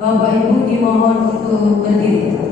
Bapak Ibu dimohon untuk berdiri.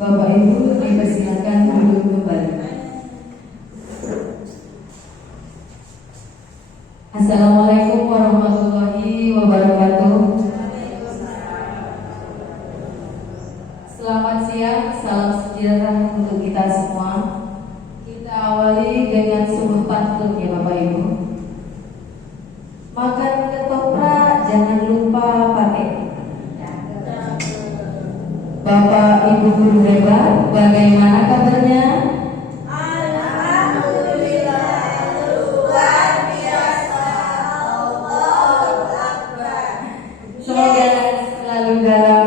Bapak Ibu dipersilakan duduk kembali. Assalamualaikum warahmatullahi wabarakatuh. Selamat siang, salam sejahtera untuk kita semua. Kita awali dengan sungguh pantun ya Bapak Ibu. Makan ketoprak jangan lupa pakai. Bapak Ibu guru hebat, bagaimana kabarnya? Alhamdulillah, luar biasa. Allahu Akbar. Semoga selalu dalam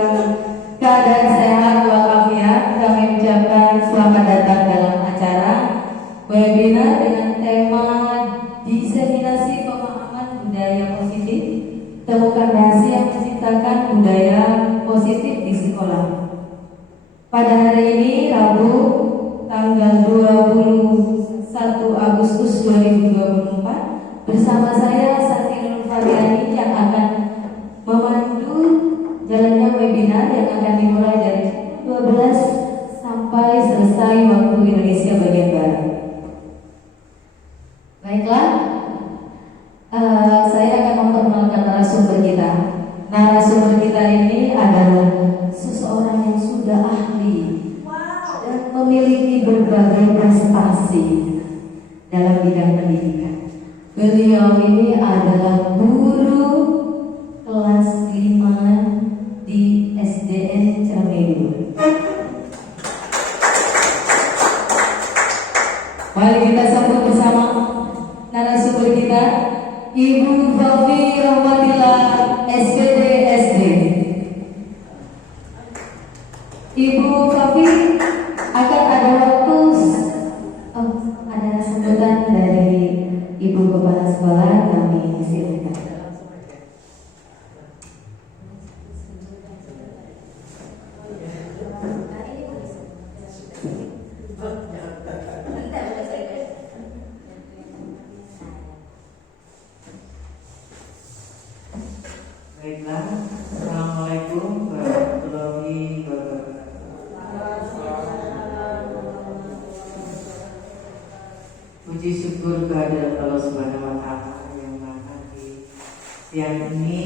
keadaan sehat walafiat. Kami ucapkan selamat datang dalam acara webinar dengan tema diseminasi pemahaman budaya positif, temukan rahasia menciptakan budaya positif di sekolah. Pada hari ini Rabu tanggal 21 Agustus 2024 bersama saya Sakti Nur Faryani yang akan memandu jalannya webinar yang akan dimulai dari 12 sampai selesai waktu Indonesia bagian Barat. Baiklah, saya akan memperkenalkan narasumber kita. Narasumber kita ini adalah seseorang yang sudah ahli dan memiliki berbagai prestasi dalam bidang pendidikan. Beliau ini adalah guru kelas 5 di SDN Ciramai. Mari kita sambut bersama narasumber kita, Ibu Fafi Rahmatillah, SPD SD. Ibu Fafi akan ada waktu ada sambutan dari Ibu Kepala Sekolah, kami silakan. Baiklah, Assalamualaikum warahmatullahi wabarakatuh. Puji syukur kehadirat Allah Subhanahu wa Ta'ala yang mana di siang ini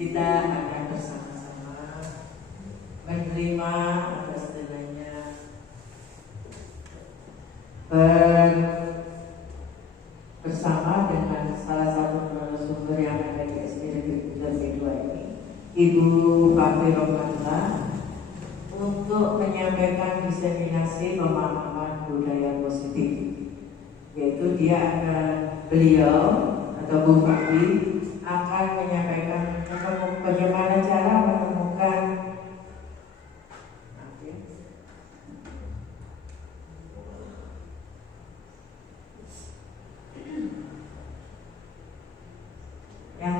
kita akan bersama-sama menerima atas istilahnya bersama dengan salah satu narasumber yang ada di SPDB 2 ini, Ibu Fafi Rahmatillah, untuk menyampaikan diseminasi pemahaman budaya positif, yaitu beliau atau Bu Fakri akan menyampaikan bagaimana cara menemukan yang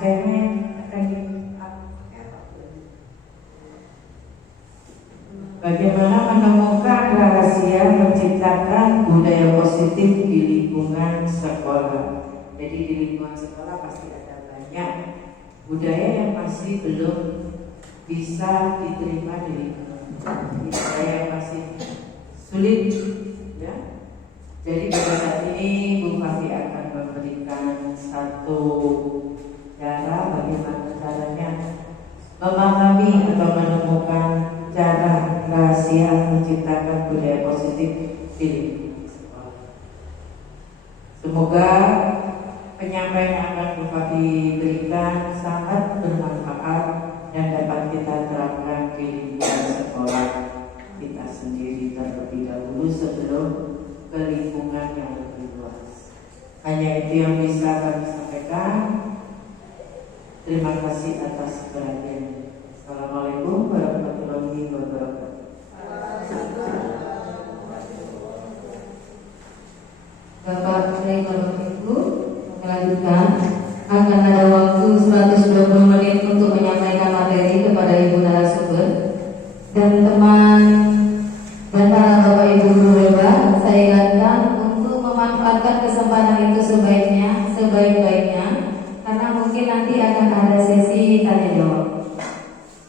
bagaimana menemukan rahasia menciptakan budaya positif di lingkungan sekolah. Jadi di lingkungan sekolah pasti ada banyak budaya yang masih belum bisa diterima di lingkungan. Budaya yang masih sulit, ya. Jadi pada saat ini Bu Fakri akan memberikan satu cara bagaimana caranya memahami atau menemukan cara rahasia menciptakan budaya positif di lingkungan sekolah. Semoga penyampaian yang akan Bu Fakri berikan sangat bermanfaat dan dapat kita terapkan di lingkungan sekolah kita sendiri terlebih dahulu sebelum ke lingkungan yang lebih luas. Hanya itu yang bisa kami sampaikan. Terima kasih atas perhatiannya. Assalamualaikum warahmatullahi wabarakatuh. Bapak Bapak Ibu, melanjutkan akan ada waktu 120 menit untuk menyampaikan materi kepada Ibu narasumber dan teman dan para Bapak Ibu guru hebat. Saya ingatkan untuk memanfaatkan kesempatan itu sebaik-baiknya karena mungkin nanti akan ada sesi tanya jawab.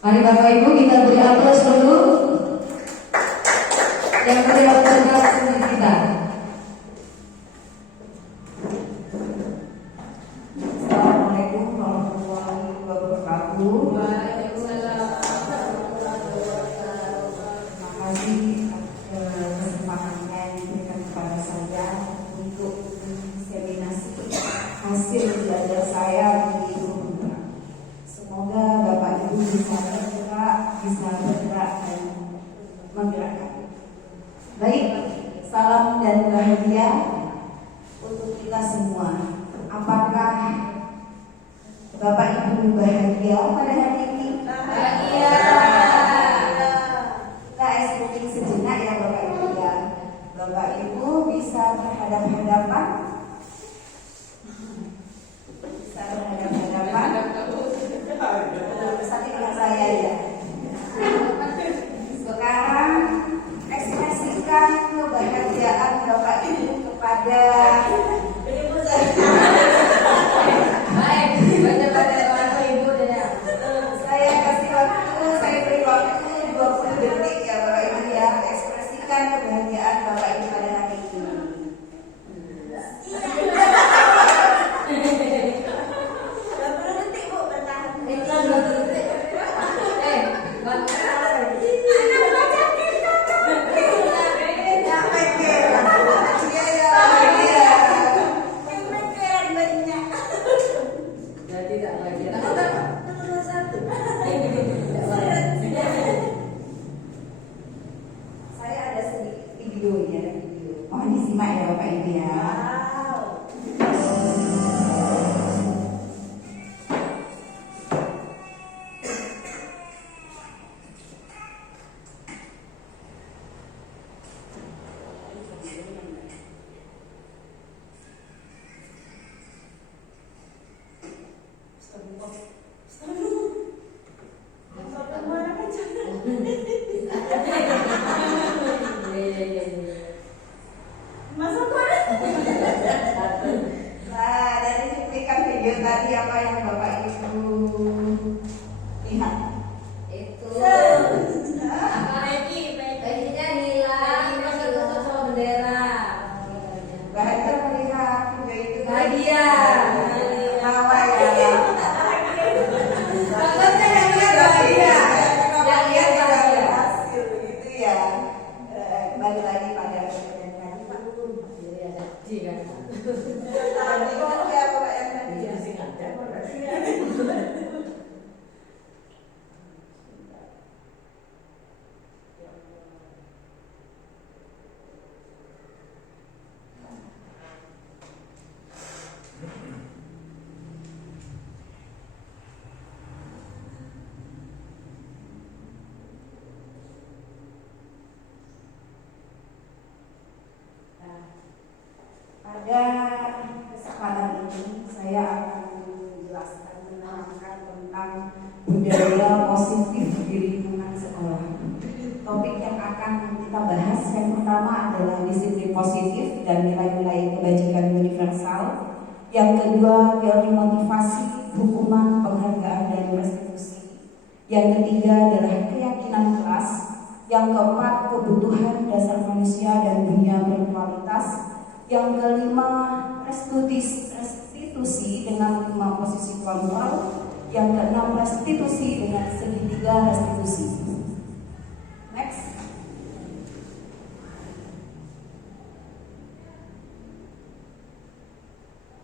Mari Bapak Ibu kita beri aplaus dulu. Yang beri aplaus untuk kita. Assalamualaikum warahmatullahi wabarakatuh. Waalaikumsalam. Terima kasih kesempatannya yang diberikan kepada saya untuk diseminasi hasil belajar saya di rumah. Semoga Bapak Ibu bisa bergerak dan menggerakkan. Baik, salam dan bahagia untuk kita semua. Apakah Bapak Ibu bahagia pada hari ini? Bahagia. Kita eskuting sejenak ya Bapak Ibu ya. Bapak Ibu bisa berhadapan-hadapan. Bisa berhadapan-hadapan. Bersama dengan saya ya. Sekarang ekspresikan kebahagiaan Bapak Ibu kepada Baik, baca pada Bapak Ibu dan saya kasih waktu, saya beri waktu 20 detik ya Bapak Ibu ya. Ekspresikan kebahagiaan Bapak Ibu pada hari ini. Saya ada sedikit videonya, mohon disimak ya Bapak Ibu ya. pada kesempatan ini saya akan menjelaskan menerangkan tentang budaya positif di lingkungan sekolah. Topik yang akan kita bahas yang pertama adalah disiplin positif dan nilai-nilai kebajikan universal. Yang kedua, teori motivasi, hukuman, penghargaan, dan restitusi. Yang ketiga adalah keyakinan kelas. Yang keempat, kebutuhan dasar manusia dan dunia berkualitas. Yang kelima, restitusi dengan 5 posisi kontrol. Yang keenam, restitusi dengan segitiga restitusi. Next.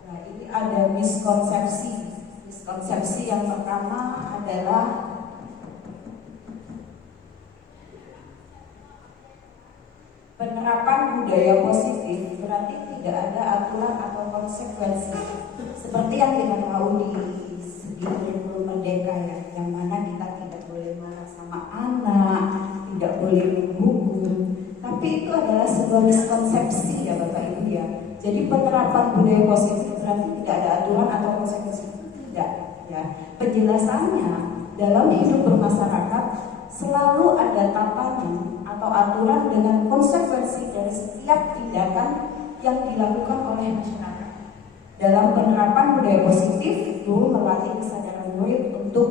Nah, ini ada miskonsepsi. Miskonsepsi yang pertama adalah penerapan budaya positif berarti tidak ada aturan atau konsekuensi. Seperti yang kita tahu di kurikulum Merdeka ya, yang mana kita tidak boleh marah sama anak, tidak boleh menghukum. Tapi itu adalah sebuah miskonsepsi ya Bapak Ibu ya. Jadi penerapan budaya positif berarti tidak ada aturan atau konsekuensi, itu tidak ya. Penjelasannya dalam hidup bermasyarakat selalu ada tatanan atau aturan dengan konsekuensi dari setiap tindakan yang dilakukan oleh masyarakat. Dalam penerapan budaya positif, guru melatih kesadaran murid untuk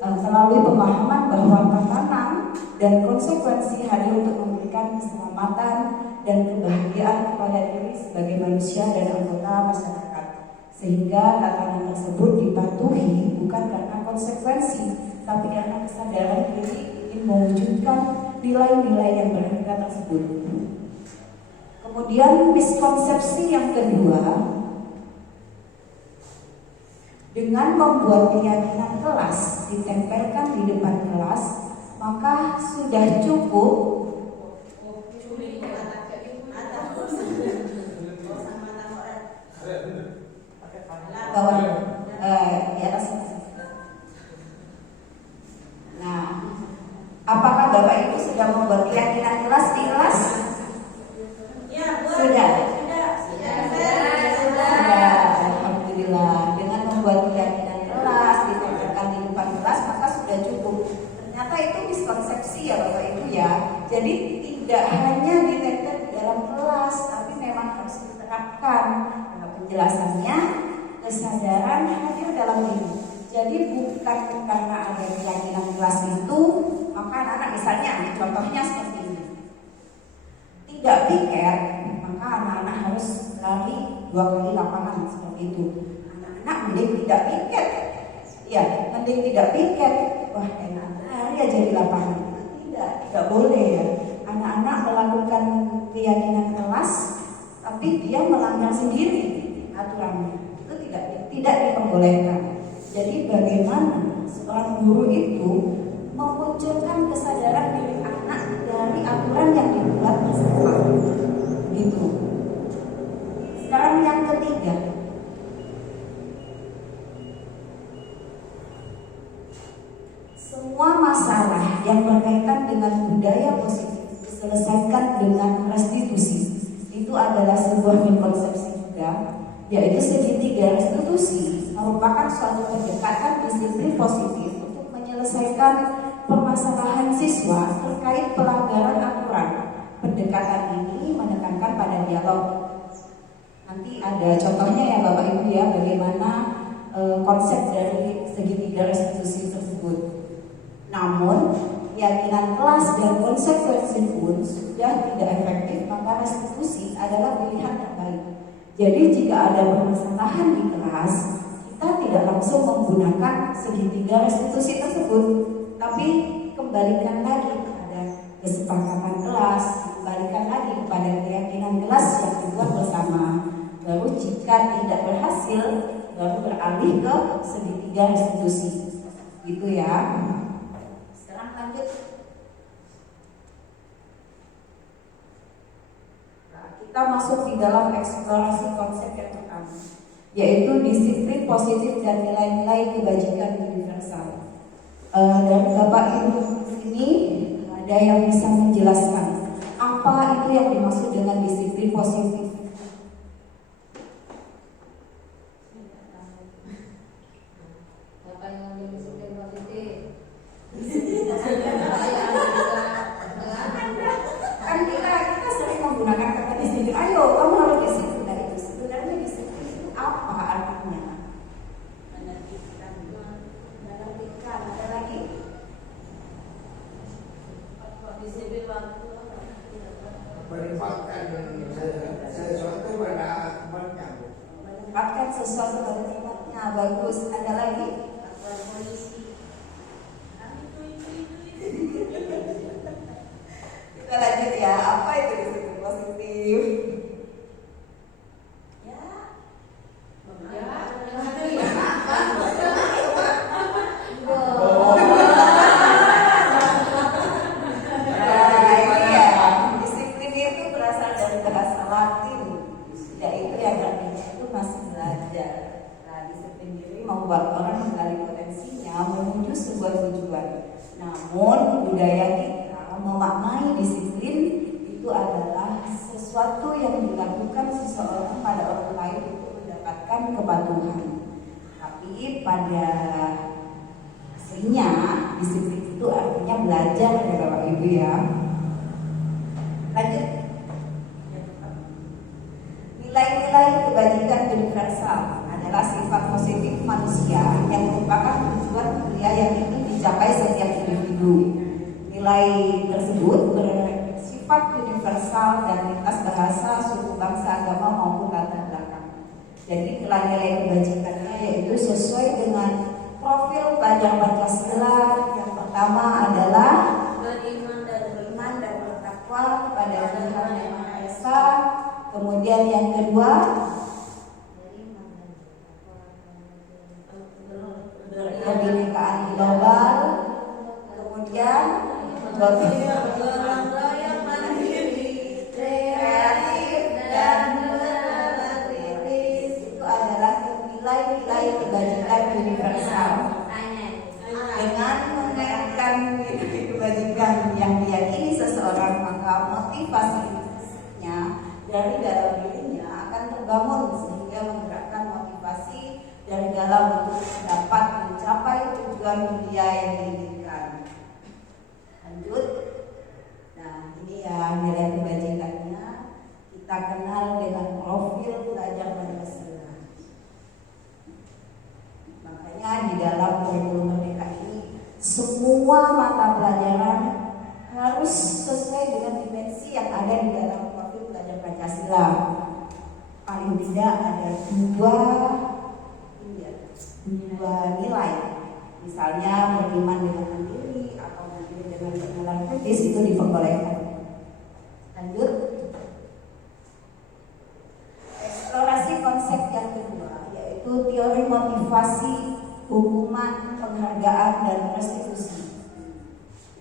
melalui pemahaman bahwa tatanan dan konsekuensi hadir untuk memberikan keselamatan dan kebahagiaan kepada diri sebagai manusia dan anggota masyarakat. Sehingga tatanan tersebut dipatuhi bukan karena konsekuensi, tapi karena kesadaran diri ingin mewujudkan nilai-nilai yang berharga tersebut. Kemudian miskonsepsi yang kedua, dengan membuat keyakinan kelas ditempelkan di depan kelas, maka sudah cukup bahwa di atas. Nah, apakah Bapak Ibu sudah membuat keyakinan kelas di kelas? Sudah. Alhamdulillah. Dengan membuat keyakinan kelas ditempelkan di depan kelas, maka sudah cukup. Ternyata itu miskonsepsi ya Bapak Ibu ya. Jadi tidak hanya ditempel di dalam kelas, tapi memang harus diterapkan. Nah, penjelasannya, kesadaran hadir dalam diri. Jadi bukan karena ada keyakinan kelas itu, maka anak-anak misalnya, contohnya seperti ini. Tidak piket, maka anak-anak harus lari 2 kali lapangan seperti itu. Anak-anak mending tidak piket, ya mending tidak piket. Wah enak, lari aja di lapangan. Tidak boleh ya. Anak-anak melakukan keyakinan kelas, tapi dia melanggar sendiri aturannya. Itu tidak diperbolehkan. Jadi bagaimana seorang guru itu memunculkan kesadaran diri anak dari aturan yang dibuat bersama, gitu. Sekarang yang ketiga, semua masalah yang berkaitan dengan budaya positif diselesaikan dengan restitusi. Itu adalah sebuah miskonsepsi juga, yaitu segitiga restitusi merupakan suatu pendekatan disiplin positif untuk menyelesaikan permasalahan siswa terkait pelanggaran aturan. Pendekatan ini menekankan pada dialog. Nanti ada contohnya ya Bapak Ibu ya, bagaimana konsep dari segitiga restitusi tersebut. Namun keyakinan kelas dan konsekuensi pun sudah tidak efektif, maka restitusi adalah pilihan terbaik. Jadi jika ada permasalahan di kelas, kita tidak langsung menggunakan segitiga restitusi tersebut, tapi kembalikan lagi kepada kesepakatan kelas, kembalikan lagi kepada keyakinan kelas yang dibuat bersama. Baru jika tidak berhasil, baru beralih ke segitiga restitusi. Gitu ya. Sekarang lanjut. Nah, kita masuk di dalam eksplorasi konsep yang pertama, yaitu disiplin positif dan nilai-nilai kebajikan universal. Dari Bapak Ibu ini ada yang bisa menjelaskan apa itu yang dimaksud dengan disiplin positif? sebuah tujuan. Namun budaya kita memaknai disiplin itu adalah sesuatu yang dilakukan seseorang pada orang lain untuk mendapatkan kepatuhan. Tapi pada aslinya disiplin itu artinya belajar ya Bapak Ibu ya. Lanjut. Nilai-nilai kebajikan universal adalah sifat positif manusia yang merupakan tujuan mulia yang ingin dicapai setiap individu. Nilai tersebut bersifat universal dan lintas bahasa, suku, bangsa, agama maupun latar belakang. Jadi nilai-nilai kebajikannya yaitu sesuai dengan profil pelajar Pancasila. Yang pertama adalah beriman dan bertakwa kepada Tuhan Yang Maha Esa. Kemudian yang kedua kebinekaan global. Kemudian kreatif dan kritis. Itu adalah nilai-nilai kebajikan universal. Dengan mengaitkan kebajikan yang diyakini seseorang, maka motivasinya dari dalam dirinya akan terbangun sehingga menggerakkan motivasi dari dalam untuk dapat mencapai tujuan mulia yang diinginkan. Lanjut. Nah, ini ya nilai kebajikannya. Kita kenal dengan profil pelajar Pancasila. Makanya di dalam kurikulum Merdeka ini semua mata pelajaran harus sesuai dengan dimensi yang ada di dalam profil pelajar Pancasila. Paling tidak ada dua nilai. Misalnya beriman dengan mandiri atau mandiri dengan pengenalan kritis itu diperbolehkan. Lanjut. Eksplorasi konsep yang kedua yaitu teori motivasi, hukuman, penghargaan, dan restitusi.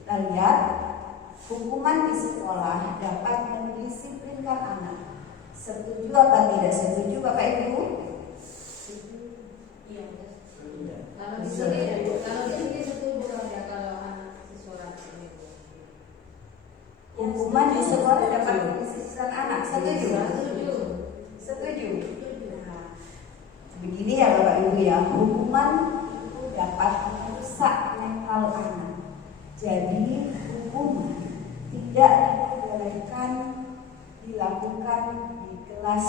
Kita lihat, hukuman di sekolah dapat mendisiplinkan anak. Setuju apa tidak setuju Bapak Ibu? Iya. Kalau di sini setuju ya kalau anak siswa itu. Hukuman di sekolah dapat mendisiplinkan anak. Setuju? Setuju. Nah, begini ya Bapak Ibu ya, hukuman itu dapat merusak mental anak. Jadi hukuman tidak dibolehkan dilakukan di kelas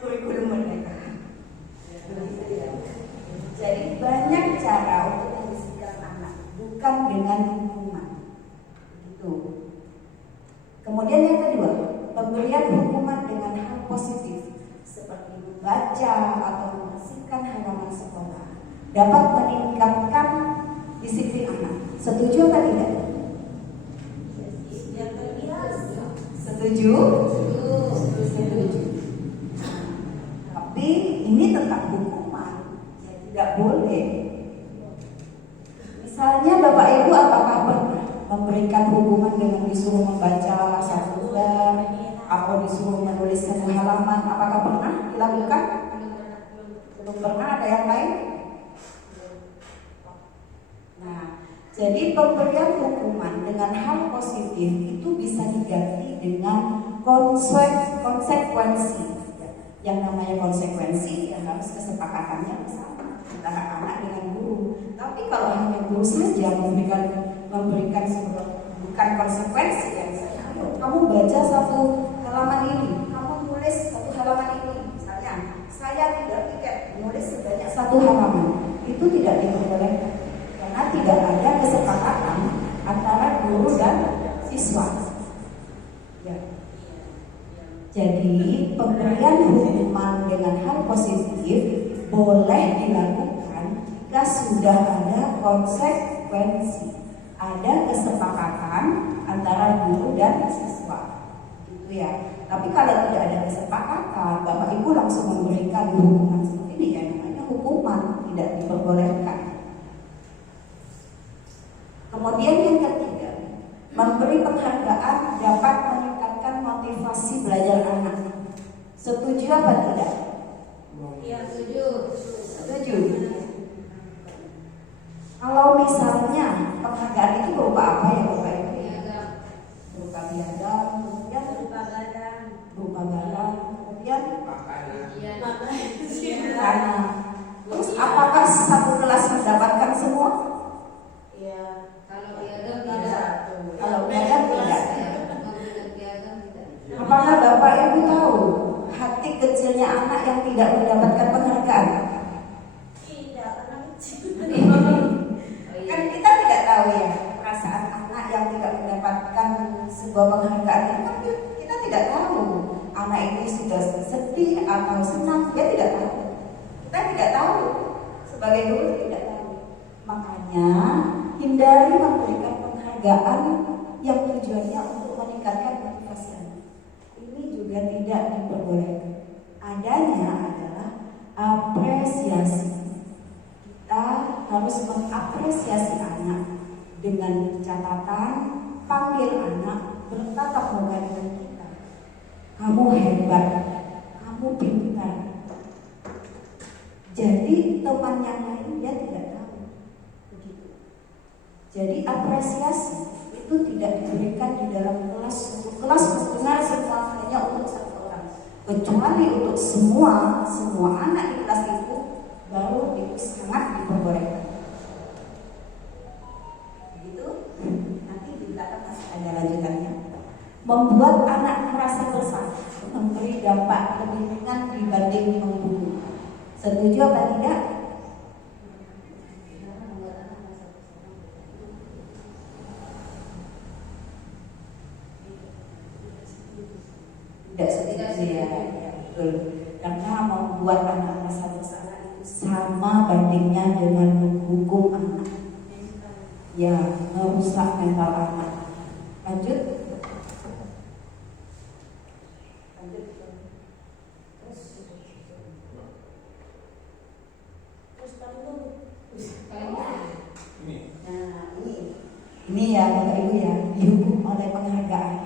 kurikulum Merdeka. Jadi banyak cara untuk mendisiplinkan anak, bukan dengan hukuman. Begitu. Kemudian yang kedua, pemberian hukuman dengan hal positif seperti membaca atau membersihkan halaman sekolah dapat meningkatkan disiplin anak. Setuju atau tidak? Setuju? Setuju. Tapi ini tentang hukuman, ya tidak boleh. Misalnya Bapak Ibu apakah pernah memberikan hukuman dengan disuruh membaca satu lembar atau disuruh menulis satu halaman? Apakah pernah dilakukan? Belum pernah. Ada yang lain? Nah, jadi pemberian hukuman dengan hal positif itu bisa diganti dengan konsekuensi. Yang namanya konsekuensi ya harus kesepakatannya bersama antara anak dengan guru. Tapi kalau hanya guru saja memberikan sebuah bukan konsekuensi yang misalnya, kamu baca satu halaman ini, kamu tulis satu halaman ini, misalnya saya tidak menulis sebanyak satu halaman, itu tidak diperbolehkan karena tidak ada kesepakatan antara guru dan siswa. Ya. Jadi pemberian hukuman dengan hal positif boleh dilakukan jika sudah ada konsekuensi, ada kesepakatan antara guru dan siswa, gitu ya. Tapi kalau tidak ada kesepakatan, Bapak Ibu langsung memberikan hukuman seperti ini, ya namanya hukuman, tidak diperbolehkan. Kemudian yang ketiga, memberi penghargaan dapat meningkatkan motivasi belajar anak. Setuju apa tidak? Iya, setuju. Setuju. Kalau Kalau misalnya penghargaan itu berupa apa ya Bapak Ibu? Berupa piagam, kemudian berupa barang, kemudian makanan. Terus apakah satu kelas mendapatkan semua? Kalau piagam tidak. Apakah Bapak Ibu tahu hati kecilnya anak yang tidak mendapatkan penghargaan? Kan kita tidak tahu ya perasaan anak yang tidak mendapatkan sebuah penghargaan itu kan kita tidak tahu. Anak ini sudah sedih atau senang, dia tidak tahu. Kita tidak tahu. Sebagai guru tidak tahu. Makanya hindari memberikan penghargaan yang tujuannya untuk meningkatkan motivasi anak. Ini juga tidak diperbolehkan. Adanya adalah apresiasi. Kita harus mengapresiasi anak dengan catatan panggil anak bertatap muka dengan kita. Kamu hebat, kamu pintar. Jadi teman yang lain dia tidak tahu. Begitu. Jadi apresiasi itu tidak diberikan di dalam kelas. Kelas benar semua hanya untuk satu orang. Kecuali untuk semua anak di kelas itu baru itu sangat diperbolehkan. Begitu. Nanti di belakang masih ada lanjutannya. Membuat anak merasa bersalah memberi dampak lebih ringan dibanding membunuh. Setuju apa tidak? Tidak setuju ya, betul. Karena membuat anak merasa bersalah itu sama bandingnya dengan menghukum anak. Ya, merusak mental anak. Lanjut. Ini ya Bapak Ibu ya, dihukum oleh penghargaan.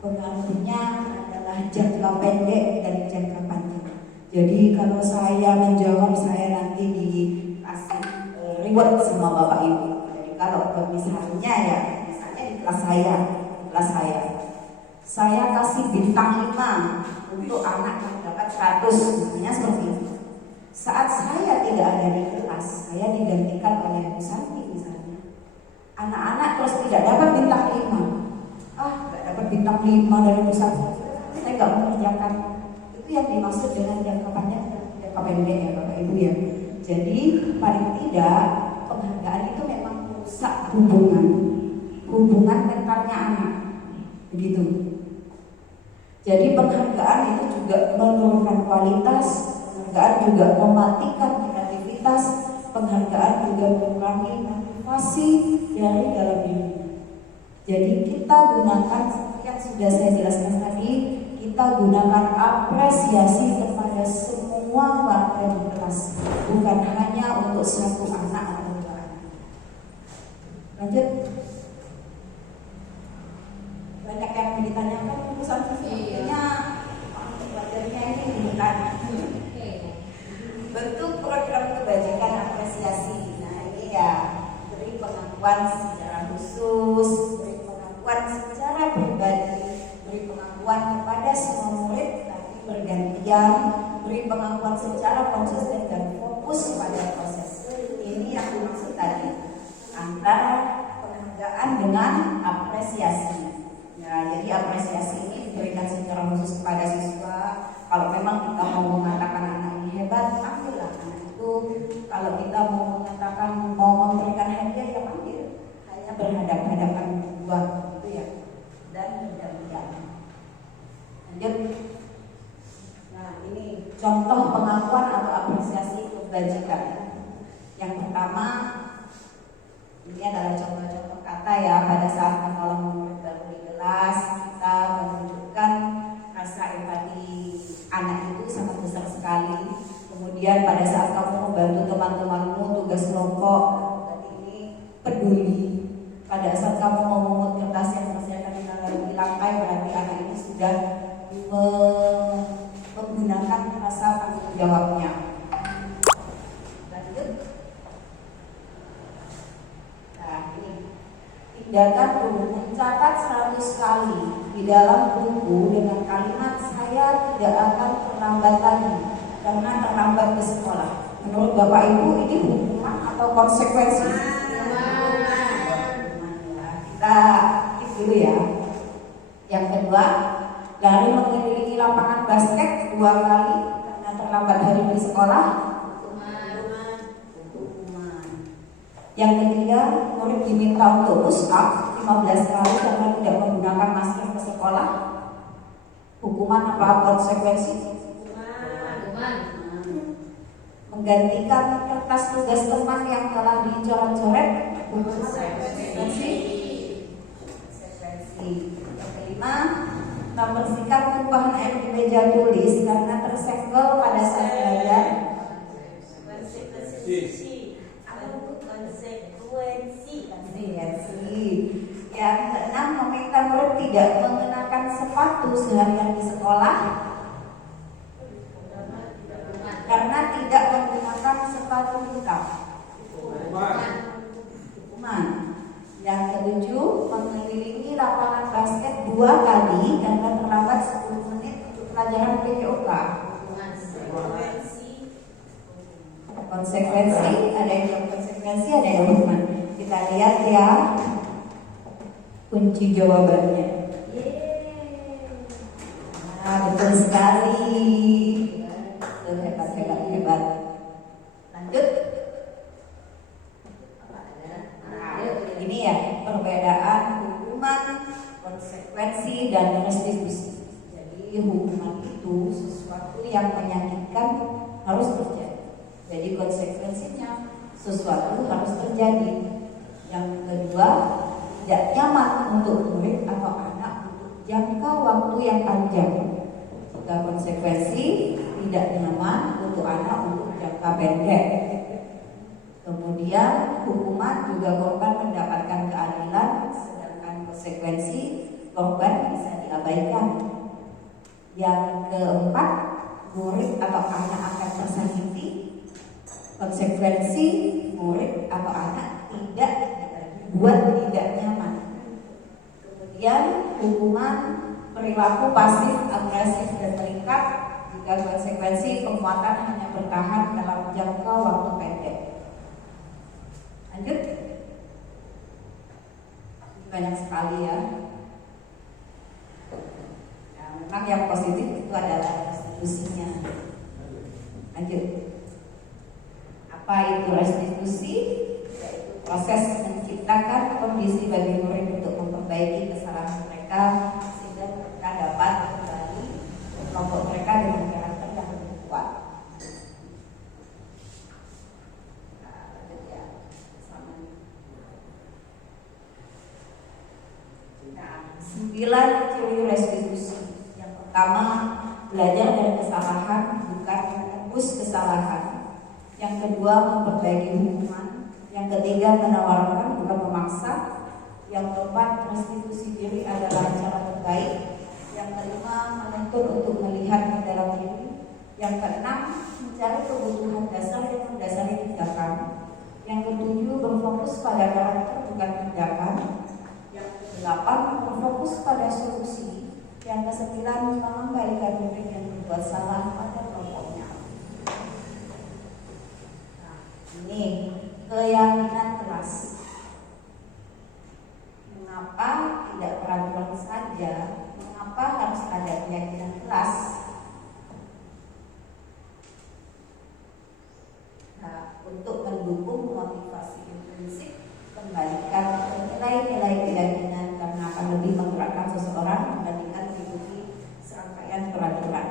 Pengaruhnya adalah jangka pendek dan jangka panjang. Jadi kalau saya menjawab, saya nanti dikasih reward sama Bapak Ibu. Jadi kalau misalnya ya, misalnya di kelas saya kasih bintang 5 untuk anak yang dapat 100, misalnya seperti itu. Saat saya tidak ada di kelas, saya digantikan oleh Bu Santi misalnya. Anak-anak terus tidak dapat bintang 5. Nggak dapat bintang 5 dari Bu Santi. Saya nggak mengerjakan. Itu yang dimaksud dengan jangka panjang dan jangka pendek ya Bapak Ibu ya. Jadi paling tidak penghargaan itu memang merusak hubungan mentalnya anak. Begitu. Jadi penghargaan itu juga menurunkan kualitas, penghargaan juga mematikan kreativitas, penghargaan juga mengurangi motivasi dari dalam diri. Jadi kita gunakan seperti yang sudah saya jelaskan tadi, kita gunakan apresiasi kepada semua warga di kelas, bukan hanya untuk satu anak atau dua anak. Lanjut. Banyak yang ditanyakan urusan sepertinya pelajarnya ini bukan. Bentuk program kebajikan apresiasi. Nah ini ya, beri pengakuan secara khusus, beri pengakuan secara pribadi, beri pengakuan kepada semua murid tapi bergantian, beri pengakuan secara konsisten dan fokus pada proses. Ini yang dimaksud tadi antara penghargaan dengan apresiasi. Ya, jadi apresiasi ini diberikan secara khusus kepada siswa. Kalau memang kita mau mengatakan anak ini hebat, panggillah anak itu. Kalau kita mau mengatakan mau memberikan hadiah, ya panggil. Hanya berhadapan-hadapan berdua, gitu ya. Dan bergantian. Lanjut. Nah, ini contoh pengakuan atau apresiasi kebajikan. Yang pertama, ini adalah contoh-contoh kata ya pada saat menolong murid baru di kelas, kita menunjukkan rasa empati anak itu sangat besar sekali. Kemudian pada saat kamu membantu teman-temanmu tugas kelompok, berarti ini peduli. Pada saat kamu mau memungut kertas yang masih akan ditaruh di lantai, berarti anak ini sudah menggunakan rasa tanggung jawabnya. Lanjut. tindakan guru mencatat 100 kali di dalam buku dengan kalimat saya tidak akan terlambat lagi karena terlambat ke sekolah. Menurut Bapak Ibu ini hukuman atau konsekuensi? Kita skip dulu ya. Yang kedua, lari mengelilingi lapangan basket 2 kali karena terlambat hari di sekolah. Yang ketiga, murid diminta untuk push up 15 kali karena tidak menggunakan masker ke sekolah. Hukuman apa konsekuensi? Menggantikan kertas tugas teman yang telah dicoret-coret. Konsekuensi. Yang kelima, membersihkan tumpahan air di meja tulis karena tersenggol pada saat belajar. Yang keenam, meminta murid tidak mengenakan sepatu seharian di sekolah karena tidak menggunakan sepatu hitam. Hukuman. Yang ketujuh, mengelilingi lapangan basket 2 kali karena terlambat 10 menit untuk pelajaran PJOK. Konsekuensi, ada yang konsekuensi, ada yang hukuman. Kita lihat ya kunci jawabannya. Nah, betul sekali. Hebat. Lanjut. Ini ya perbedaan hukuman, konsekuensi, dan restitusi. Jadi hukuman itu sesuatu yang menyakitkan harus terjadi. Jadi konsekuensinya sesuatu harus terjadi. Yang kedua, tidak nyaman untuk murid atau anak untuk jangka waktu yang panjang. Jika konsekuensi tidak nyaman untuk anak untuk jangka pendek. Kemudian hukuman juga korban mendapatkan keadilan, sedangkan konsekuensi korban bisa diabaikan. Yang keempat, murid atau anak akan tersakiti. Konsekuensi murid atau anak tidak dibuat tidak nyaman. Kemudian hukuman perilaku pasif, agresif, dan terikat jika konsekuensi penguatan hanya bertahan dalam jangka waktu pendek. Lanjut. Banyak sekali ya. Nah, memang yang positif itu adalah restitusinya. Lanjut. Apa itu restitusi? Yaitu proses menciptakan kondisi bagi murid untuk memperbaiki kesalahan mereka sehingga mereka dapat kembali kelompok mereka dengan karakter yang lebih kuat. Nah, 9 ciri restitusi. Yang pertama, belajar dari kesalahan, bukan menebus kesalahan. Yang kedua, memperbaiki hukuman. Yang ketiga, menawarkan bukan memaksa. Yang keempat, restitusi diri adalah cara terbaik. Yang kelima, menuntut untuk melihat ke dalam diri. Yang keenam, mencari kebutuhan dasar yang mendasari tindakan. Yang ketujuh, berfokus pada karakter bukan tindakan. Yang kedelapan, berfokus pada solusi. Yang kesembilan, mengembalikan murid yang berbuat salah pada kelompoknya. Nah, ini keyakinan kelas. Mengapa tidak peraturan saja? Mengapa harus ada keyakinan kelas? Nah, untuk mendukung motivasi intrinsik, kembalikan nilai-nilai keyakinan karena akan lebih menggerakkan seseorang dibandingkan mengikuti serangkaian peraturan.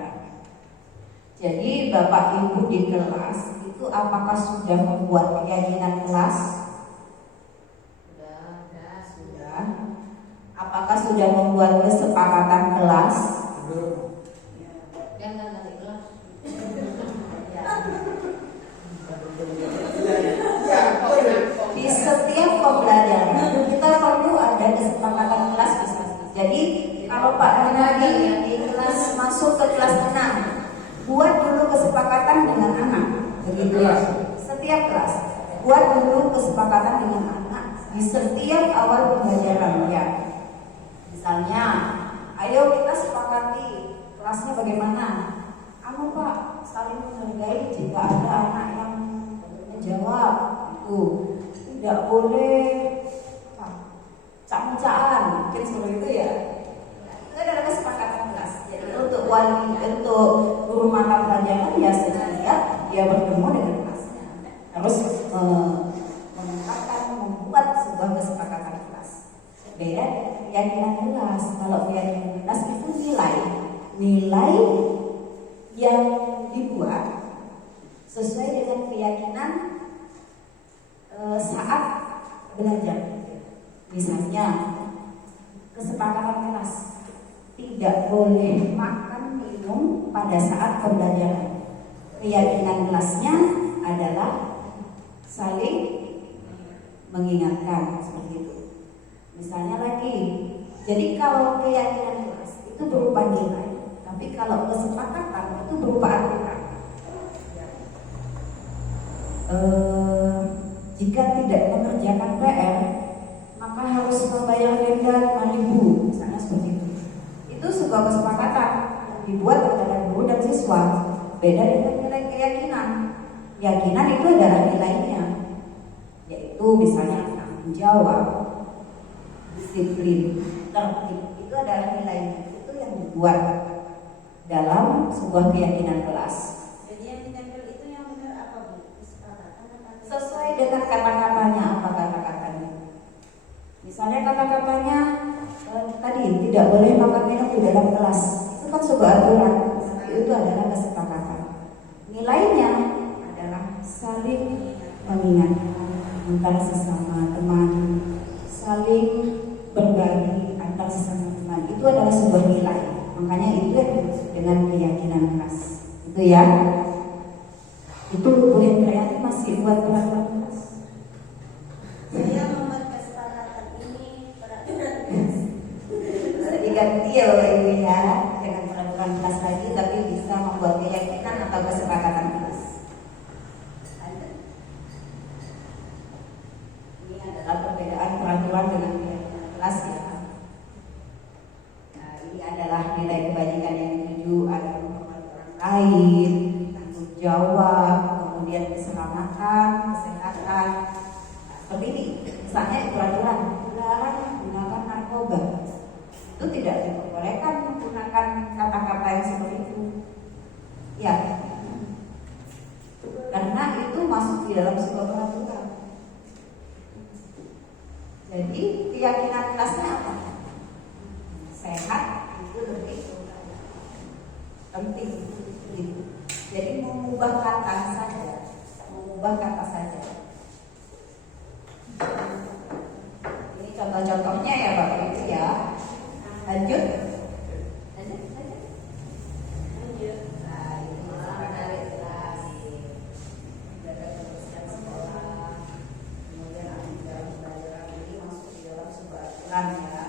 Jadi Bapak Ibu di kelas itu apakah sudah membuat keyakinan kelas? Sudah. Apakah sudah membuat kesepakatan kelas? Di setiap pembelajaran kita perlu ada kesepakatan kelas. Jadi kalau Pak Renadi di kelas masuk ke kelas 6, buat dulu kesepakatan dengan anak. Begitu ya. Setiap kelas buat dulu kesepakatan dengan anak di setiap awal pembelajaran ya. Misalnya, ayo kita sepakati kelasnya bagaimana. Anu Pak, saling menghargai jika ada anak yang menjawab itu tidak boleh cak-cakan, mungkin seperti itu ya. Itu adalah kesepakatan kelas. Jadi untuk wali, untuk guru mata pelajaran ya setiap dia bertemu dengan kelasnya harus membuat sebuah kesepakatan kelas. Beda keyakinan kelas. Kalau keyakinan kelas itu nilai yang dibuat sesuai dengan keyakinan saat belajar. Misalnya kesepakatan kelas tidak boleh makan minum pada saat pembelajaran. Keyakinan kelasnya adalah saling mengingatkan seperti itu. Misalnya lagi, jadi kalau keyakinan kelas itu berupa nilai, tapi kalau kesepakatan itu berupa aturan. Jika tidak mengerjakan PR, maka harus membayar denda 5.000, misalnya seperti itu. Itu sebuah kesepakatan yang dibuat antara guru dan siswa. Beda dengan nilai keyakinan. Keyakinan itu adalah nilainya, yaitu misalnya tanggung jawab, disiplin, tertib. Itu adalah nilainya. Itu yang dibuat dalam sebuah keyakinan kelas. Jadi yang ditempel itu yang benar apa Bu? Sesuai dengan kata-katanya, apa kata-katanya. Misalnya kata-katanya tadi tidak boleh makan minum di dalam kelas. Itu kan sebuah aturan. Itu adalah kesepakatan. Nilainya adalah saling mengingatkan antara sesama teman, saling berbagi antar sesama teman. Itu adalah sebuah nilai. Makanya itu yang dimaksud dengan keyakinan kelas. Itu ya. Itu Bu Hendriani masih buat peraturan kelas. Saya membuat kesepakatan ini peraturan. Bisa diganti ya oleh Ibu ya dengan peraturan kelas lagi, tapi bisa membuat keyakinan atau kesepakatan kelas. Ini adalah perbedaan peraturan dengan keyakinan kelas ya. Nah, ini adalah nilai kebajikan yang dituju agar menghormati orang lain, tanggung jawab, kemudian keselamatan, kesehatan. Nah, seperti ini. Misalnya di peraturan dilarang menggunakan narkoba. Itu tidak diperbolehkan menggunakan kata-kata yang seperti itu. Ya. Karena itu masuk di dalam sebuah peraturan. Jadi keyakinan kelasnya apa? Sehat itu lebih penting. Jadi mengubah kata saja. Ini contoh-contohnya ya Bapak Ibu ya. Lanjut. Nah, ini menarik jelas. Menjaga kebersihan sekolah. Kemudian dalam pelajaran ini masuk di dalam sebuah aturan ya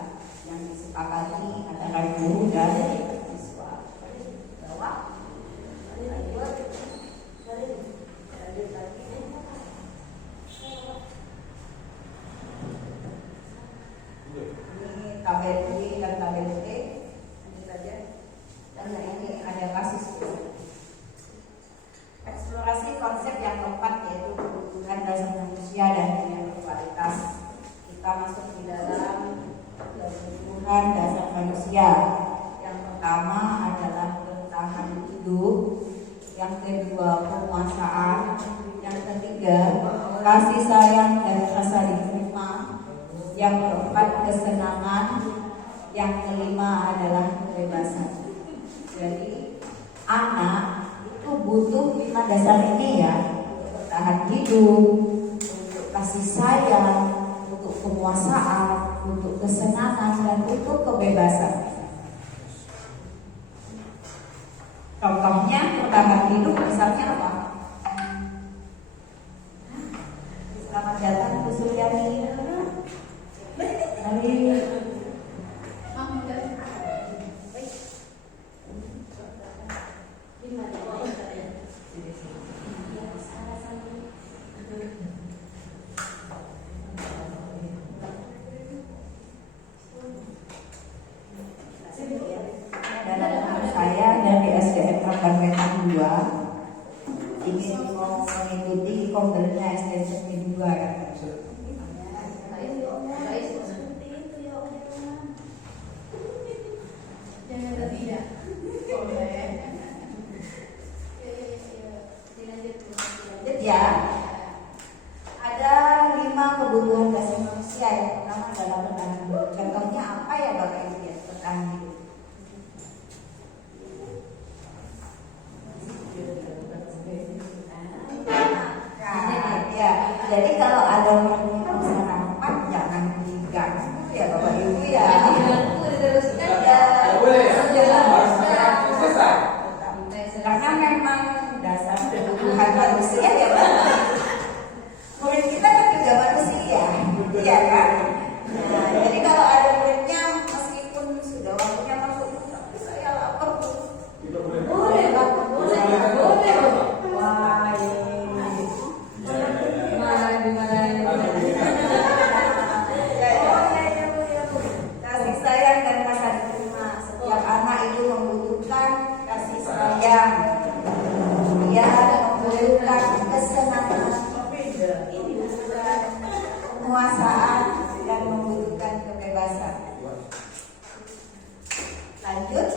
yang disepakati antara guru dan siswa. Bahwa ini tabel B dan tabel C ini saja. Dan ini ada kasus eksplorasi konsep yang keempat, yaitu kebutuhan dasar manusia dan dunia berkualitas. Kita masuk di dalam kebutuhan dasar manusia. Yang pertama adalah bertahan hidup, yang kedua penguasaan, yang ketiga kasih sayang dan rasa diterima, yang keempat kesenangan, yang kelima adalah kebebasan. Jadi anak itu butuh 5 dasar ini ya, untuk bertahan hidup, untuk kasih sayang, untuk penguasaan, untuk kesenangan, dan untuk kebebasan. Contohnya bertahan hidup misalnya apa? Selamat datang Bu Suryani. Hari yang pertama adalah bertahan hidup. Contohnya apa ya Bapak Ibu ya bertahan hidup? Nah, ya, jadi kalau ada orang yang sarapan jangan diganggu ya Bapak Ibu ya. Diteruskan Ya, boleh ya? selesai. Karena memang dasar kebutuhan manusia ya Pak. Murid kita kan juga manusia, ya kan? Nah, jadi kalau ada muridnya meskipun sudah waktunya masuk, tapi saya lapar. Boleh Pak, boleh. Wah, ini. Kasih sayang dan rasa diterima. Setiap anak itu membutuhkan kasih sayang. Dia membutuhkan kesenangan, penguasaan dan membutuhkan kebebasan. Lanjut.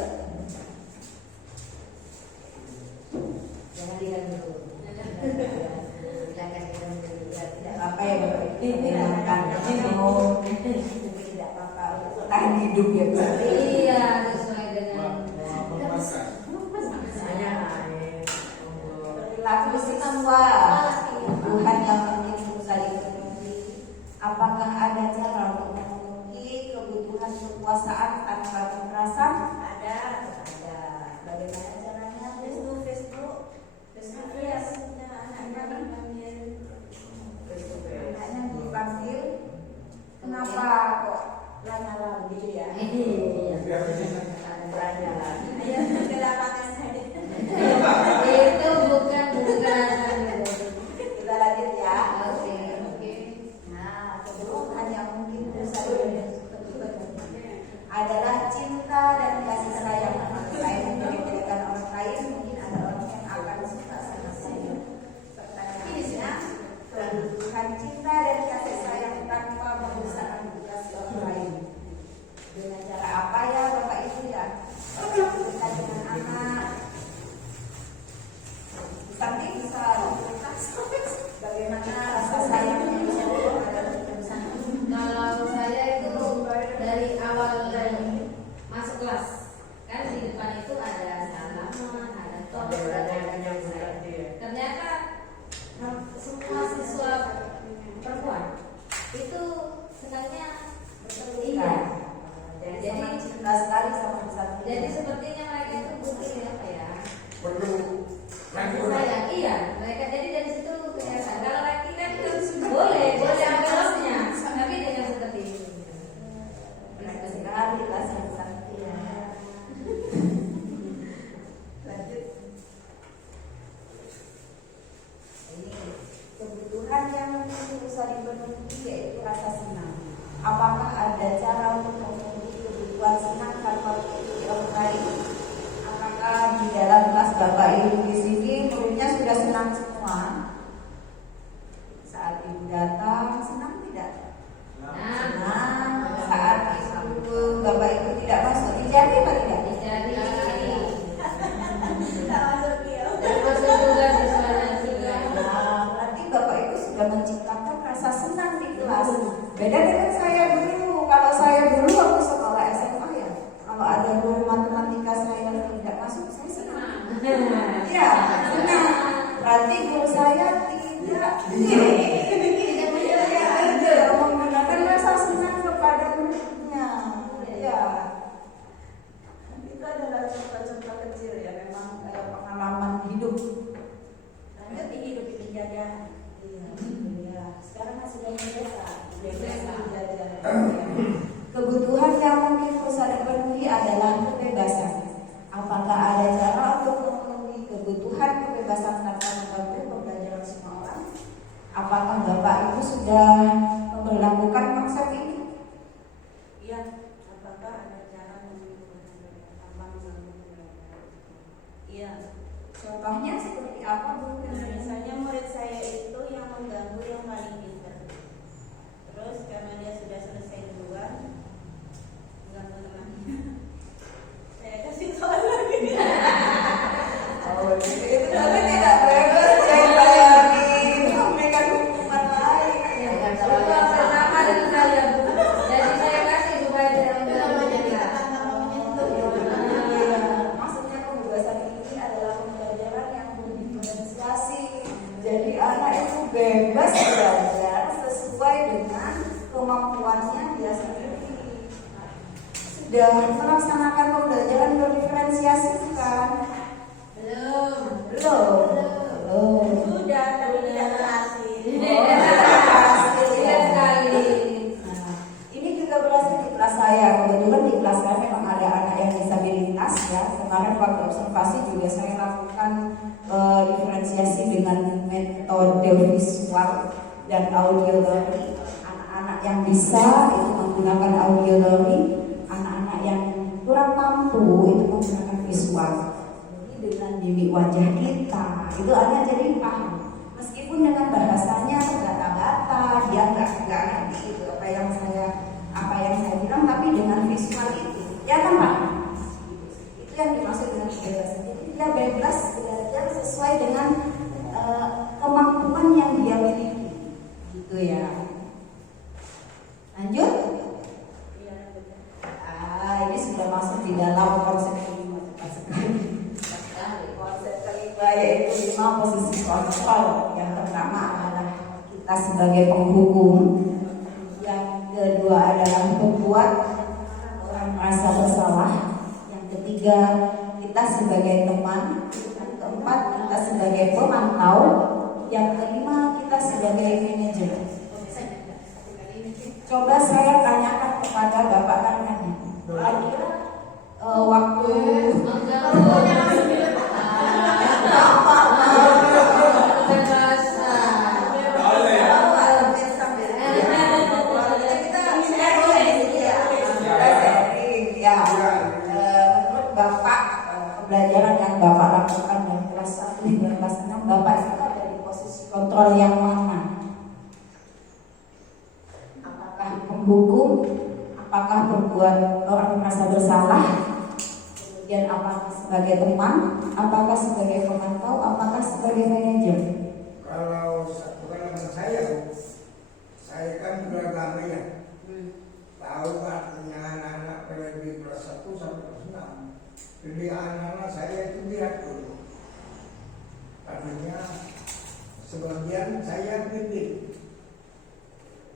Jangan lihat dulu. Tidak apa ya Bapak Ibu. Tidak apa-apa. Tahan hidup ya Pak. Iya, sesuai dengan Perilaku siswa Tuhan yang mungkin bisa dipenuhi. Apakah ada cara untuk memenuhi kebutuhan kekuasaan tanpa kekerasan? Ada. Bagaimana caranya? Facebook ya sudah anaknya dipanggil. Anaknya dipanggil. Kenapa kok lanyala begitu ya? Lanyala. Ayo ke lapangan saja. itu bukan kekerasan gitu. Kita lanjut ya. Oke. Nah, kebutuhan yang mungkin bisa adalah cinta dan kasih sayang. Selain menyediakan orang lain, mungkin ada orang yang akan suka sama saya. Pertanyaan ini, kebutuhan cinta dan kasih sayang tanpa merusak kasih orang lain. Dengan cara apa ya Bapak Ibu ya? Kita dengan anak. Tapi bisa bagaimana rasa sayangnya bisa Kalau saya itu dari awal masuk kelas, kan di depan itu ada salaman, ada topik, ternyata semua siswa perempuan itu senangnya Iya. Jadi cinta sekali sama Nusantara. jadi sepertinya mereka itu butuh apa ya? Perlu Sayang, iya. Mereka jadi dari situ kelihatan. Kalau laki kan boleh envelopnya, tapi dengan seperti itu. Mereka sekali lah Nusantara. Lanjut. Ini kebutuhan yang mungkin bisa dipenuhi yaitu rasa senang. Apakah ada cara untuk memenuhi kebutuhan senang tanpa mengikuti orang lain? Apakah di dalam kelas Bapak Ibu di sini muridnya sudah senang semua? Saat ibu datang senang tidak? Senang. Saat ibu Bapak Ibu tidak masuk dijadi apa tidak? Jadi Tak masuk dia. termasuk juga siswanya juga. Nah, berarti Bapak Ibu sudah menciptakan rasa senang di kelas. Beda dengan saya dulu. Kalau saya dulu waktu sekolah SMA ya, kalau ada guru matematika saya yang tidak masuk, saya senang. Ya, senang. Berarti guru saya tidak menggunakan rasa senang kepada muridnya. Ya, itu adalah contoh-contoh kecil ya, memang pengalaman hidup. Lanjut di hidup itu jaga. Iya. Sekarang masih biasa. Kebutuhan yang mungkin bisa dipenuhi adalah kebebasan. Apakah ada cara untuk memenuhi kebutuhan kebebasan tanpa mengganggu pembelajaran semua orang? Apakah Bapak Ibu sudah memperlakukan konsep ini? Iya. Apakah ada cara tanpa mengganggu? Iya. Contohnya seperti apa Bu? Misalnya murid saya itu yang mengganggu yang paling pintar. Terus karena dia sudah selesai duluan, mengganggu temannya. Saya kasih soal lagi. Oh, itu tapi tidak bebas saya bayari memberikan hukuman lain. Sama dengan saya, Bu. kemampuannya biasanya sudah melaksanakan pembelajaran berdiferensiasi bukan? Belum. Sudah, tapi tidak berhasil. Nah, ini juga berhasil di kelas saya. Kebetulan di kelas saya memang ada anak yang disabilitas ya. Kemarin waktu observasi juga saya lakukan diferensiasi dengan metode visual dan audiometri. Anak-anak yang bisa itu menggunakan audiometri, anak-anak yang kurang mampu itu menggunakan visual. Jadi dengan mimik wajah kita itu anak jadi paham. Meskipun dengan bahasanya terbata-bata, dia nggak ngerti itu apa yang saya bilang, tapi dengan visual itu dia kan paham. Itu yang dimaksud dengan kebebasan. Jadi dia bebas belajar sesuai dengan kemampuan yang dia miliki, gitu ya. Lanjut. Ini sudah masuk di dalam konsep kelima konsep kelima yaitu 5 posisi kontrol. Yang pertama adalah kita sebagai penghukum, yang kedua adalah membuat orang merasa bersalah, yang ketiga kita sebagai teman, yang keempat kita sebagai pemantau, yang kelima kita sebagai manajer. Coba saya tanyakan kepada Bapak Karnani, waktu menurut Bapak pembelajaran yang Bapak lakukan dari kelas 1 hingga kelas 6, Bapak itu ada di posisi kontrol yang mana? Apakah menghukum? Apakah membuat orang merasa bersalah? Kemudian apakah sebagai teman? Apakah sebagai pemantau? Apakah sebagai manajer? Kalau pengalaman saya kan beragama ya. Tahu artinya anak-anak dari kelas 1 sampai kelas 6. Jadi anak-anak saya itu lihat dulu. Artinya sebagian saya bimbing,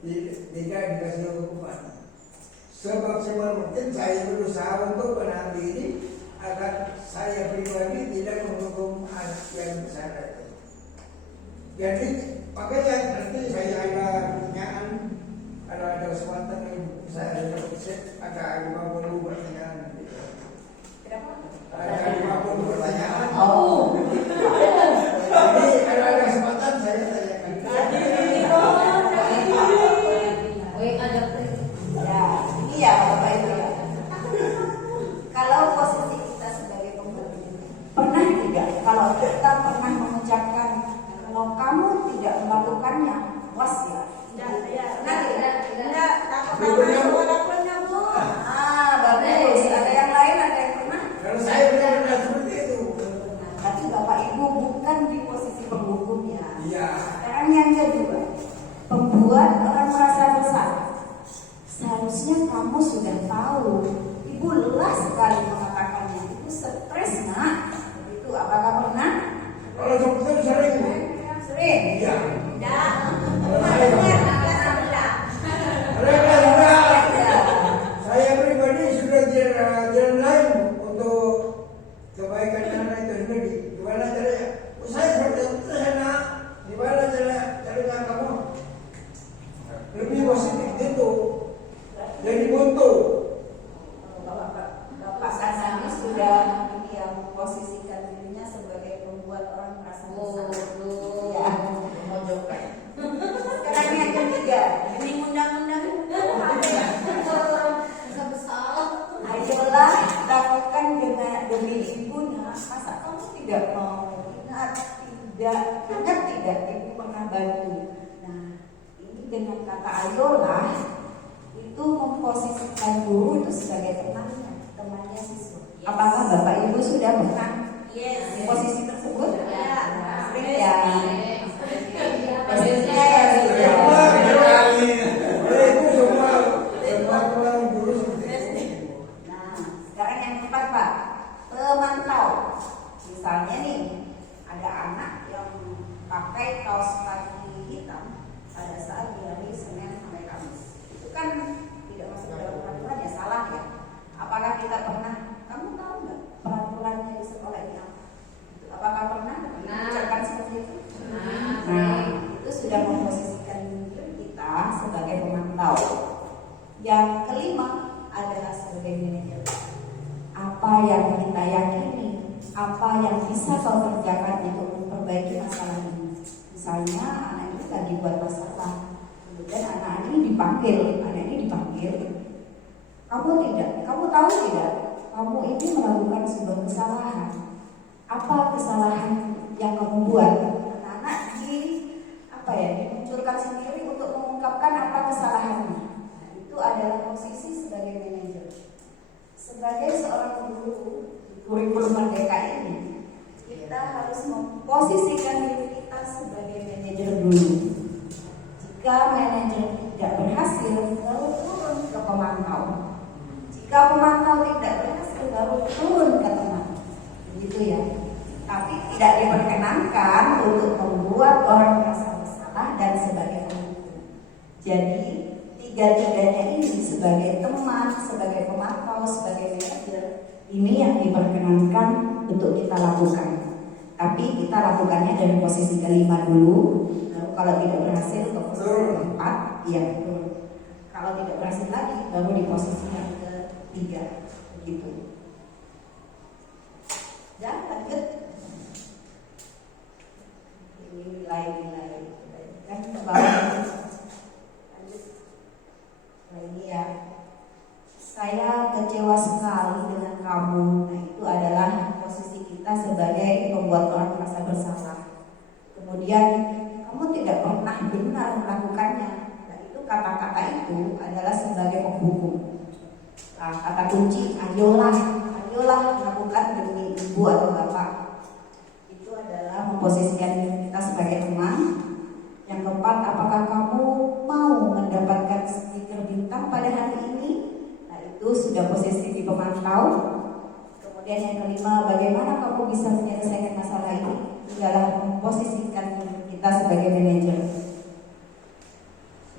tidak dikasih hukuman. Semaksimal mungkin saya berusaha untuk menahan diri agar saya pribadi tidak menghukum anak yang besar itu. Jadi makanya nanti saya ada pertanyaan, ada kesempatan yang saya ada 50 pertanyaan. Ada 50 pertanyaan. Oh. Jadi ada kesempatan saya tanyakan. Ya, ini ya Bapak Ibu ya. Kalau posisi kita sebagai pembantu, pernah tidak kalau kita pernah mengucapkan kalau kamu tidak melakukannya, was ya? Enggak, takut dapurnya Bu. Bagus. Ada yang lain, ada yang pernah? Kalau saya benar-benar seperti itu. Tapi Bapak Ibu bukan di posisi penghukumnya. Iya. Sekarang yang kedua, pembuat orang merasa bersalah. Seharusnya kamu sudah tahu. Ibu lelah sekali mengatakannya. Ibu stres nak. Itu apakah pernah? Kalau seperti itu sering. Sering. Iya. Enggak. Kalau saya saya pribadi sudah jalan lain untuk kebaikan anak itu sendiri. Gimana caranya? Saya seperti itu sana. Gimana caranya kamu lebih positif itu? Jadi buntu. Bapak Kasani sudah memposisikan dirinya sebagai pembuat orang merasa bersalah. Ya. Sekarang yang ketiga, Ini undang-undang ayolah lakukan demi ibu. Nah, masa kamu tidak mau ingat tidak ibu pernah bantu. Nah, ini dengan kata ayolah itu memposisikan guru itu sebagai temannya siswa. Apakah Bapak Ibu sudah pernah di posisi tersebut? Ya. Sering ya. Posisinya ya sudah. Itu semua orang guru seperti itu. Nah, sekarang yang keempat Pak, pemantau. Misalnya nih, ada anak yang pakai kaos kaki hitam pada saat di hari Senin sampai Kamis. Itu sebagai pemantau. Yang kelima adalah sebagai manajer. Apa yang kita yakini, apa yang bisa kau kerjakan untuk memperbaiki masalah ini. Misalnya anak ini lagi buat masalah, kemudian anak ini dipanggil. Kamu tahu tidak, kamu ini melakukan sebuah kesalahan. Apa kesalahan yang kamu buat? Anak-anak dimunculkan sendiri untuk mengungkapkan apa kesalahannya. Nah, itu adalah posisi sebagai manajer. Sebagai seorang guru di kurikulum Merdeka ini, kita harus memposisikan diri kita sebagai manajer dulu. Jika manajer tidak berhasil, baru turun ke pemantau. Jika pemantau tidak berhasil, baru turun ke teman. Begitu ya. Tapi tidak diperkenankan untuk membuat orang merasa bersalah dan sebagai penghukum. Jadi tiga-tiganya ini sebagai teman, sebagai pemantau, sebagai manajer, ini yang diperkenankan untuk kita lakukan. Tapi kita lakukannya dari posisi kelima dulu. Lalu kalau tidak berhasil ke posisi keempat, iya betul. Kalau tidak berhasil lagi, baru di posisi yang ketiga, begitu. Dan lanjut. Ini nilai-nilai dan ke bawah. Lanjut. Nah ini ya. Saya kecewa sekali dengan kamu. Nah itu adalah posisi kita sebagai pembuat orang merasa bersalah. Kemudian kamu tidak pernah benar melakukannya. Nah itu kata-kata itu adalah sebagai penghukum. Nah, kata kunci ayolah melakukan demi ibu atau bapak. Itu adalah memposisikan kita sebagai teman. Yang keempat, apakah kamu mau mendapatkan stiker bintang pada hari ini? Nah itu sudah posisi di pemantau. Kemudian yang kelima, bagaimana kamu bisa menyelesaikan masalah ini? Adalah memposisikan kita sebagai manajer.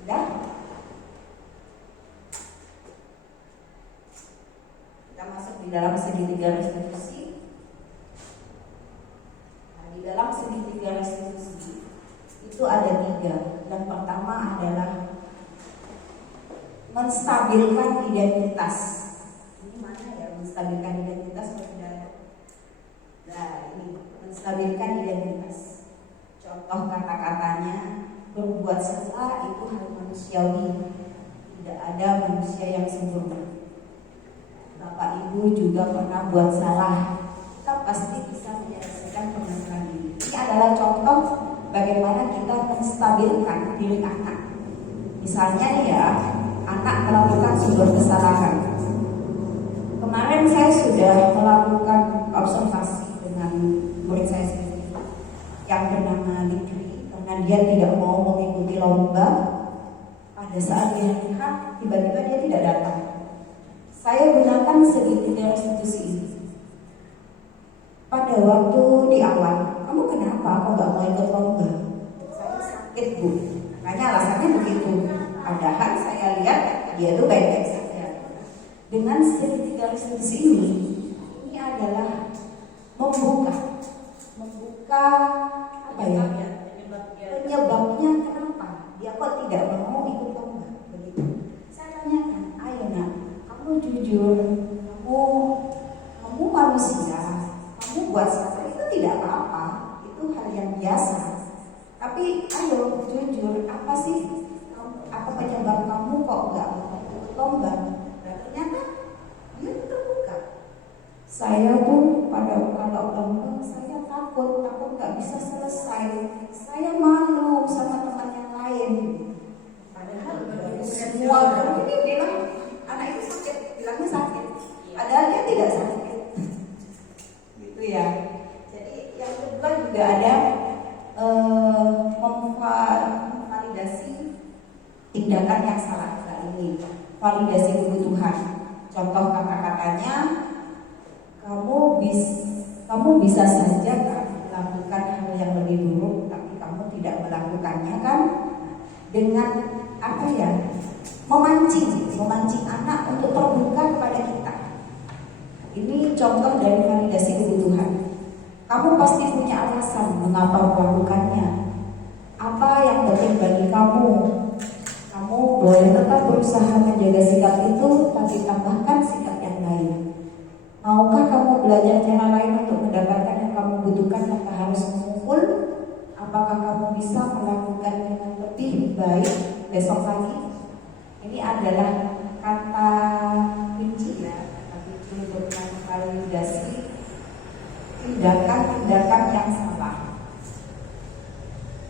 Sudah? Kita masuk di dalam segitiga restitusi. Nah, di dalam segitiga restitusi itu ada tiga. Yang pertama adalah menstabilkan identitas. Ini mana ya menstabilkan identitas? Nah ini menstabilkan identitas. Contoh kata-katanya, berbuat salah itu hal manusiawi. Tidak ada manusia yang sempurna. Bapak Ibu juga pernah buat salah. Kita pasti bisa menyelesaikan permasalahan ini. Ini adalah contoh bagaimana kita menstabilkan diri anak. Misalnya nih ya, anak melakukan sebuah kesalahan. Kemarin saya sudah melakukan observasi dengan murid saya sendiri yang bernama Likri, karena dia tidak mau mengikuti lomba. Pada saat dia lihat, tiba-tiba dia tidak datang. Saya gunakan segitiga restitusi ini. Pada waktu di awal, kamu kenapa kok gak mau ikut lomba? Saya sakit bu. Makanya alasannya begitu. Padahal saya lihat dia itu baik-baik saja. Dengan segitiga restitusi ini adalah membuka apa ya? Penyebabnya kenapa dia kok tidak mau ikut lomba? Begitu. Saya tanyakan, ayo nak, kamu jujur, kamu manusia, kamu buat salah itu tidak apa-apa, itu hal yang biasa. Tapi ayo jujur, apa sih? Apa penyebab kamu kok nggak mau ikut lomba? Dan ternyata dia terbuka. Saya tuh kalau lomba saya takut nggak bisa selesai. Saya malu sama teman yang lain. Padahal semua guru ini bilang anak itu sakit, bilangnya sakit. Padahal dia tidak sakit. Gitu ya. Jadi yang kedua juga ada memvalidasi tindakan yang salah. Ini validasi kebutuhan. Contoh kata-katanya, kamu bisa saja kan melakukan hal yang lebih buruk, tapi kamu tidak melakukannya kan? Dengan apa ya? Memancing anak untuk terbuka kepada kita. Ini contoh dari validasi kebutuhan. Kamu pasti punya alasan mengapa melakukannya. Apa yang penting bagi kamu? Kamu boleh tetap berusaha menjaga sikap itu, tapi tambahkan sikap yang lain. Maukah kamu belajar cara lain untuk mendapatkan yang kamu butuhkan tanpa harus memukul? Apakah kamu bisa melakukan dengan lebih baik besok pagi? Ini adalah kata kunci ya, kata kunci untuk validasi tindakan-tindakan yang salah.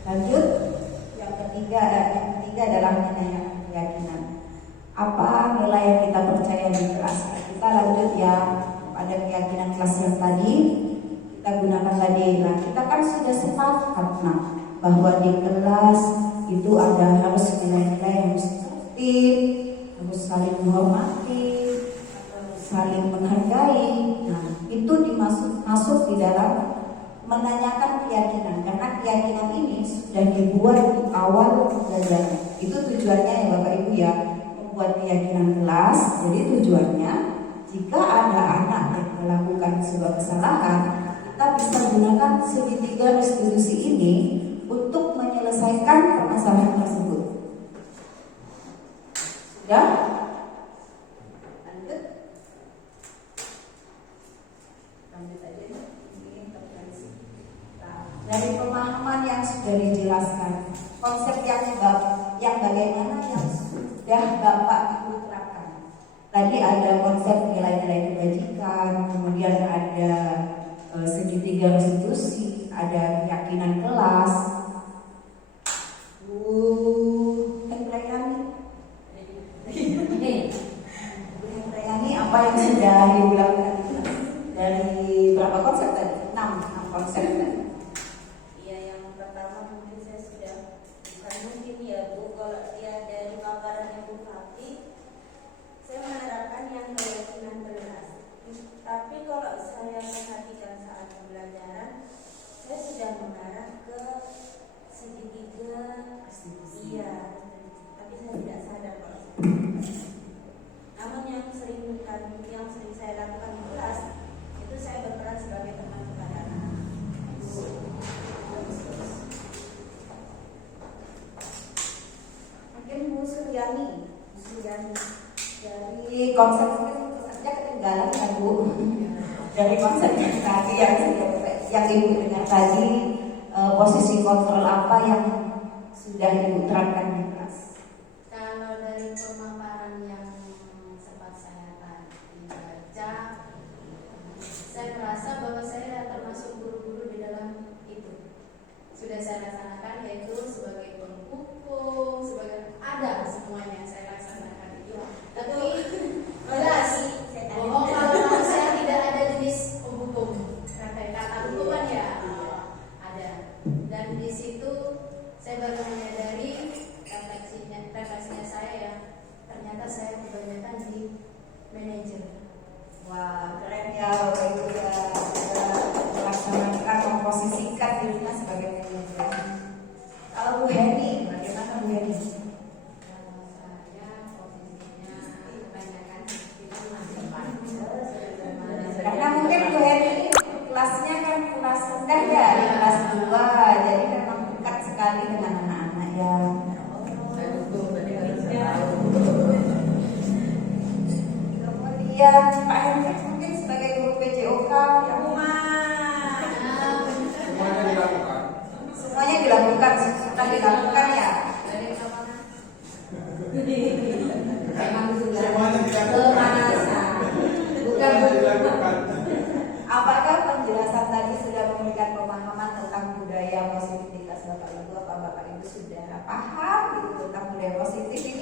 Lanjut, yang ketiga adalah menanyakan keyakinan. Apa nilai yang kita percaya di kelas? Kita lanjut ya pada keyakinan kelas yang tadi kita gunakan tadi. Nah, kita kan sudah sepakat bahwa di kelas itu ada harus nilai-nilai yang harus tertib, harus saling menghormati, harus saling menghargai. Nah, itu masuk di dalam menanyakan keyakinan, karena keyakinan ini sudah dibuat di awal pembelajaran. Itu tujuannya ya Bapak Ibu ya, membuat keyakinan kelas. Jadi tujuannya jika ada anak yang melakukan sebuah kesalahan, kita bisa gunakan segitiga restitusi ini untuk menyelesaikan permasalahan tersebut. Sudah? Lanjut aja ya. Dari pemahaman yang sudah dijelaskan, konsep yang bagaimana yang sudah Bapak Ibu terapkan. Tadi ada konsep nilai-nilai kebajikan, kemudian ada segitiga restitusi, ada keyakinan kelas. Ini apa yang sudah dilakukan dari berapa konsep tadi? 6 konsep tadi. Iya, yang pertama mungkin saya sudah, bukan mungkin ya Bu, kalau dia dari paparan Ibu Fati, saya menerapkan yang keyakinan kelas. Tapi kalau saya perhatikan saat pembelajaran, saya sudah mengarah ke segitiga. Iya, tapi saya tidak sadar kalau namun yang sering saya lakukan di kelas itu saya berperan sebagai teman kepada anak. Mungkin Bu Suryani dari konsep itu saja ketinggalan kan Bu, dari konsep yang tadi yang Ibu dengar tadi, posisi kontrol apa yang sudah Ibu terapkan di kelas? Kalau dari pemaparan yang sempat saya tadi baca, saya merasa bahwa saya termasuk guru-guru di dalam itu. Sudah saya laksanakan, yaitu sebagai penghukum, sebagai ada semuanya yang saya laksanakan itu. Tapi jelas bahwa kalau saya tidak ada jenis penghukum, kata hukuman ya ada. Dan di situ saya baru menyadari refleksinya saya ya, ternyata saya kebanyakan di manajer. Wah, keren ya Bapak Ibu ya, melaksanakan memposisikan dirinya sebagai manajer. Kalau Bu Heni, bagaimana Bu Heni? Kalau saya posisinya kebanyakan di depan. Karena mungkin Bu Heni kelasnya kan kelas rendah ya, kelas 2, jadi memang dekat sekali dengan anak-anak ya. Kemudian Pak Hendrik mungkin sebagai guru PJOK ya. Semuanya dilakukan ya. Pemanasan. Bukan. Apakah penjelasan tadi sudah memberikan pemahaman tentang budaya positivitas Bapak Ibu? Apa Bapak Ibu sudah paham gitu tentang budaya positif?